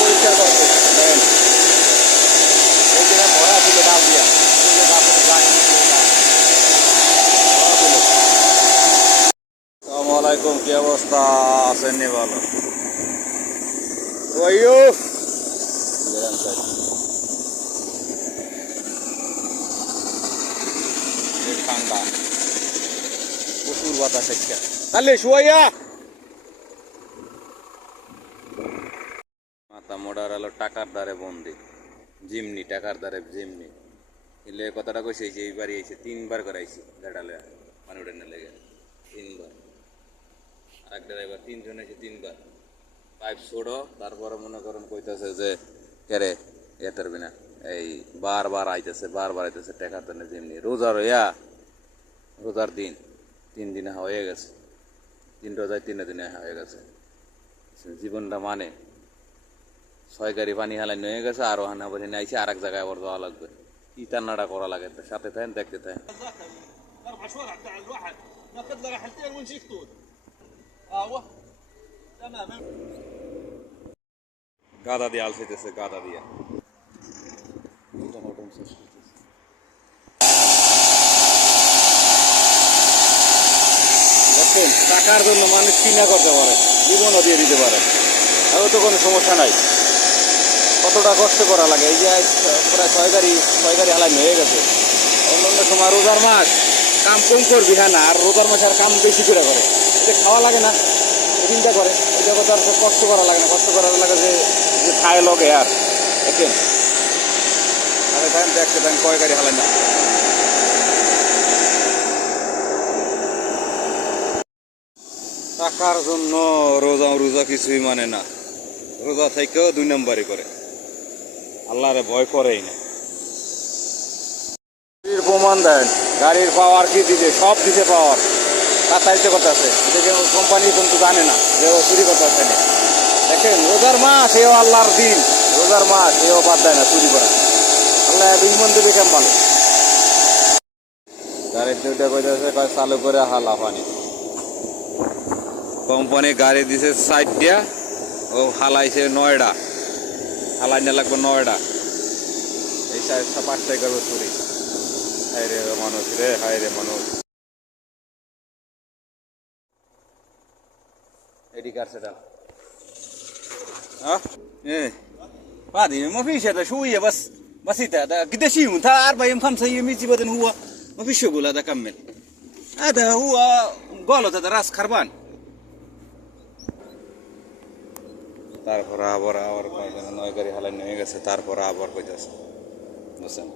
পরিষ্কার পরিষ্কার করছে দেখেন এই যে ভরা ছিল ডাল দিয়া এই যে গাছের গাছ আসসালামু আলাইকুম কি অবস্থা আছেন নি ভালো ওইও ঠান্ডা প্রচুর বাতাস একটা তাহলে শুয়াইয়া মাথা মোড়ার হলো টাকার দ্বারে বন্দি জিমনি টাকার দ্বারে জিমনি এলে কথাটা কইছে যে এইবারই এসে 3বার করাইছি গাড়ালে পানি উঠে না লেগে 3বার আর এক ড্রাইভার 3জন এসে 3বার পাইপ ছোড়ো তারপরে মনে করেন কইতেছে যে কেরে এটার বিনা এই বারবার আইতেছে টাকার দ্বারে জিমনি রোজার রোজার দিন 3 দিনে হয়ে গেছে 3 রোজায় 3 দিনে হয়ে গেছে জীবনটা মানে 6 গাড়ি পানি হালাই নিয়ে গেছে আরো হানা বসে আইসে আর এক জায়গায় আবার যাওয়া লাগবে কি টান্নাটা করা লাগে সাথে থাকেন দেখতে থাকেন গাদা দিয়ে আলসাইতেছে গাদা দিয়ে দেখুন টাকার জন্য মানুষ কিনা করতে পারে জীবনও দিয়ে দিতে পারে আর তো কোনো সমস্যা নাই কতটা কষ্ট করা লাগে এই যে প্রায় 6 গাড়ি হালাই হয়ে গেছে অন্য সময় রোজার মাস কাম কম করবি হ্যাঁ না আর রোজার মাসে আর কাম বেশি করে এটা খাওয়া লাগে না চিন্তা করে এটা কথা আর কষ্ট করা লাগে না কষ্ট করা লাগে যে খায় লগে আর দেখেন আরে দেখেন দেখতে দেখেন কয় গাড়ি হালাই না টাকার জন্য রোজা কিছুই মানে না রোজা থেকেও 2 নম্বরই করে আল্লাহরে ভয় করেই না প্রমাণ দেন গাড়ির পাওয়ার কি দিতে সব দিতে পাওয়ার তাড়াতাড়িতে কথা আছে এটাকে কোম্পানি কিন্তু জানে না যে ও চুরি করতে আসে না দেখেন রোজার মাস এও আল্লাহর দিন রোজার মাস এও বাদ দেয় না চুরি করা আল্লাহ বিমান দেবে কেমন ভালো গাড়ির দুইটা কইতেছে চালু করে হালা পানি কোম্পানি গাড়ি দিছে 60টা ও হালাইছে 9টা হালাই না লাগবে 9টা এই 5টাই করবে চুরি হায় রে মানুষ রে হায় রে মানুষ এডি কার সেটা بعدين ما في شيء شوية بس بسيطة ده قديش يوم تا 4 يوم 5 يوم يجي بعدين هو ما في شغل هذا كمل هذا هو قالوا هذا راس خربان তারপর আবার কয়েকজন 9 গাড়ি হালাই নিয়ে গেছে তারপর আবার কইতাছে বুঝছেন